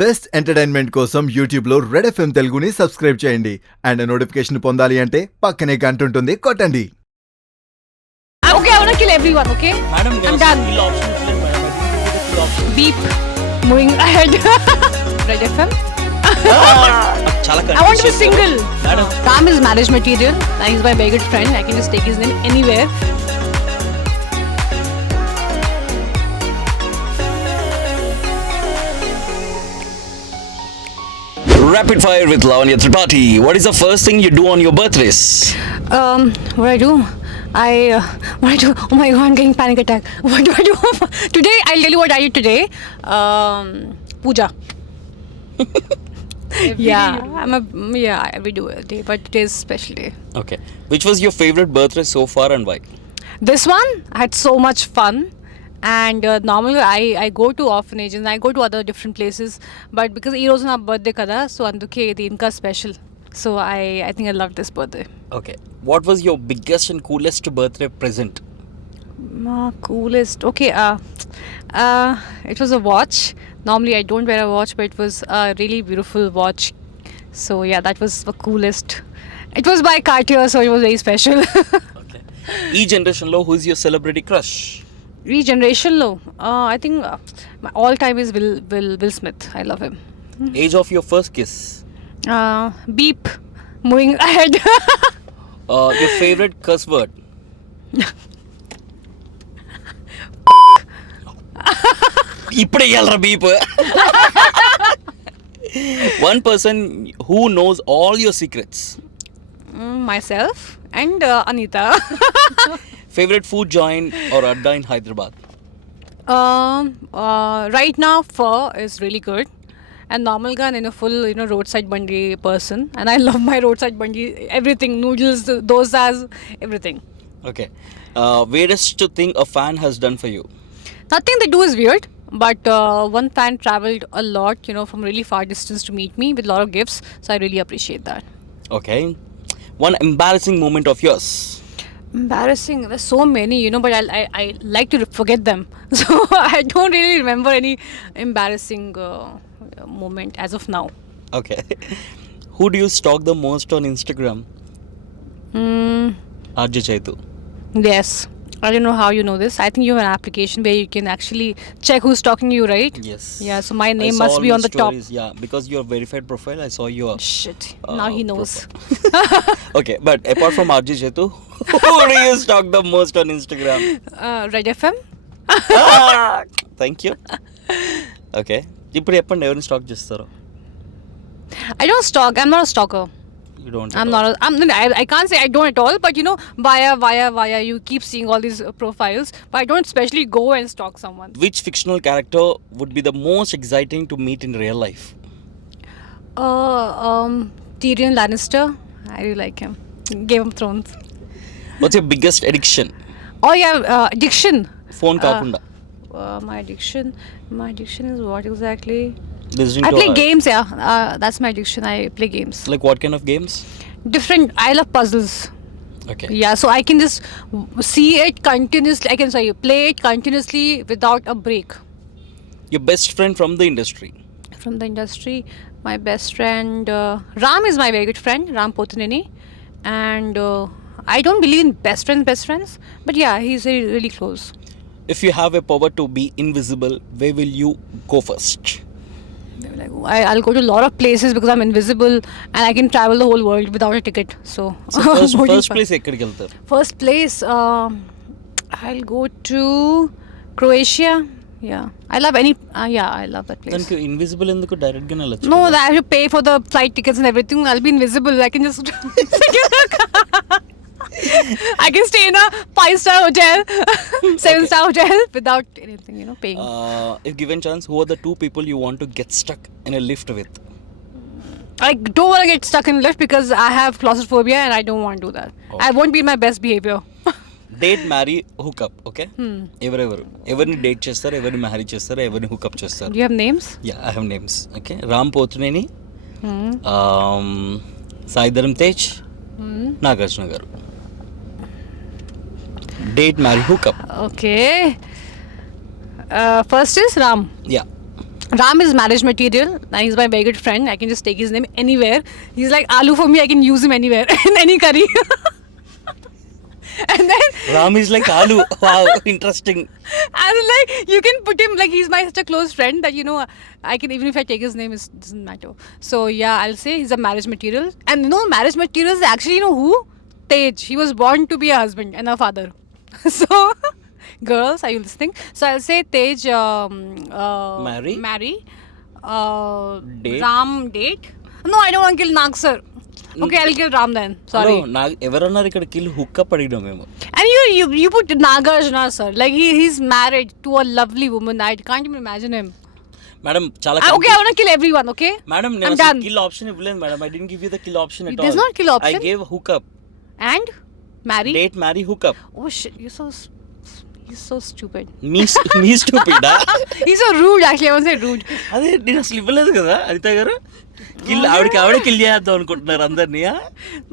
Best entertainment కోసం YouTube లో red FM తెలుగుని సబ్స్క్రైబ్ చేయండి అండ్ నోటిఫికేషన్ పొందాలి అంటే పక్కనే గంట ఉంటుంది కొట్టండి. Okay, I want to kill everyone, okay? Madam, I'm done. Beep. Moving ahead. Red FM. చాలా I want to be single. Madam. Ram is marriage material. And he's my very good friend. I can just take his name anywhere. Rapid fire with Lavanya Tripathi. What is the first thing you do on your birthdays? What I do? What I do? Oh my god, I'm getting panic attack. What do I do? Today, I'll tell you what I did today. Puja. Every day, but it is special day. Okay. Which was your favorite birthday so far and why? This one, I had so much fun. And normally I go to orphanages and I go to other different places, but because ee roju na birthday kada, so anduke idi inka special. So I think I love this birthday. Okay. What was your biggest and coolest birthday present? Coolest. Okay. It was a watch. Normally I don't wear a watch, but it was a really beautiful watch. So yeah, that was the coolest. It was by Cartier, so it was very special. Okay. E generation lo, who is your celebrity crush? Regeneration low. I think my all time is Will Smith. I love him. Age of your first kiss? Beep. Moving ahead. Your favorite curse word? ఇప్పుడే ఇయ్యాలరా beep. One person who knows all your secrets? Myself and Anita. Favorite food joint or adda in Hyderabad? Right now, pho is really good. And normal ga I'm a full roadside bandi person, and I love my roadside bandi. Everything, noodles, dosas, everything. Okay. Weirdest thing a fan has done for you? Nothing they do is weird, but one fan traveled a lot, from really far distance to meet me with a lot of gifts. So I really appreciate that. Okay. One embarrassing moment of yours? Embarrassing. There's so many, but I like to forget them. So I don't really remember any embarrassing moment as of now. Okay. Who do you stalk the most on Instagram? RJ Chaitu. Yes. I don't know how you know this. I think you have an application where you can actually check who's talking to you, right? Yes. Yeah, so my name I saw must all be my on the stories. top. Yeah, because your verified profile, I saw your... Shit. Now he knows. Okay, but apart from RJ Chaitu, who do you stalk the most on Instagram? Red FM? Thank you. Okay. ఇప్పుడు చెప్పండి ఎవరిని stock చేస్తారో? I don't stalk. I'm not a stalker. You don't. I'm not. I can't say I don't at all. But via you keep seeing all these profiles. But I don't especially go and stalk someone. Which fictional character would be the most exciting to meet in real life? Tyrion Lannister. I really like him. Game of Thrones. What's your biggest addiction? Oh yeah, addiction. Phone కాకుండా. My addiction is what exactly? Listening I to play games. Yeah, that's my addiction. I play games. Like what kind of games? Different. I love puzzles. Okay. Yeah, so I can just see it continuously. Play it continuously without a break. Your best friend from the industry? From the industry, my best friend Ram is my very good friend, Ram Potaneni, and I don't believe in best friends, but yeah, he's really, really close. If you have a power to be invisible, where will you go first? I'll go to a lot of places because I'm invisible and I can travel the whole world without a ticket. So first place ఎక్కడికి వెళ్తారు? First place, I'll go to Croatia. Yeah, I love I love that place. దానికి invisible ఎందుకు? Direct గా వెళ్ళొచ్చు. No, I have to pay for the flight tickets and everything. I'll be invisible. I can just I can stay in a 5-star hotel, 7-star hotel without anything, paying. If given chance, who are the two people you want to get stuck in a lift with? I don't want to get stuck in lift because I have claustrophobia and I don't want to do that. Okay. I won't be in my best behavior. Date, marry, hook up, okay? ఎవరిని date చేస్తారు, ఎవరిని marry చేస్తారు, ఎవరిని hook up చేస్తారు? Do you have names? Yeah, I have names. Okay, Ram Pothineni, Sai Dharam Tej, Nagarjuna గారు. Date, marry, hook up. Okay. First is Ram. Yeah. Ram is marriage material, and he's my very good friend. I can just take his name anywhere. He's like aloo for me. I can use him anywhere in any curry. And then Ram is like Alu. Wow, interesting. I was like, you can put him like he's my such a close friend that you know I can even if I take his name, it doesn't matter. So yeah, I'll say he's a marriage material. And you know, marriage material is actually you know who? Tej. He was born to be a husband and a father. So girls, are you listening? So I'll say Tej. Marry? Marry. Date? Ram date. No, I don't want to kill Nag sir. Okay, I'll kill Ram then. Sorry. Hello, ఎవరన్నారు ఇక్కడ kill hook up అడిగినాం మేము. And you put Nagarjuna sir. Like he's married to a lovely woman. I can't even imagine him. Madam చాలా Okay, I want to kill everyone, okay? Madam I'm నేను done. Kill option ఇవ్వలేదు madam. I don't give you the kill option at all. There's not kill option. I gave hookup. And marry? Date, marry, hookup. Oh shit, he's so stupid. మీ స్టూపిడా? He's so rude actually. I won't say rude. అదే నేను అసలు ఇవ్వలేదు కదా అనిత గారు. Kill ఆవిడ kill చేద్దాం అనుకుంటున్నారు అందరినీ.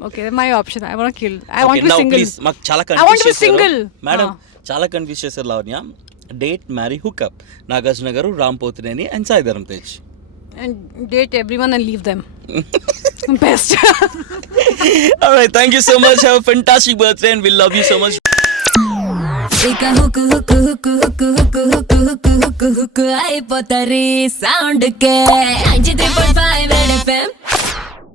Okay, my option. I want to kill. I want to be single. Please మాకు చాలా I want confuse to be single. Madam చాలా కన్ఫ్యూజ్ చేశారు Lavanya. Date, marry, hookup. Nagarjuna garu, Ram Pothineni and Sai Dharam Tej. And date everyone and leave them. Best. Alright, thank you so much. Have a fantastic birthday and we love you so much. ఇక hook hook hook hook hook hook hook hook hook అయిపోతారు sound కే 93.5 red FM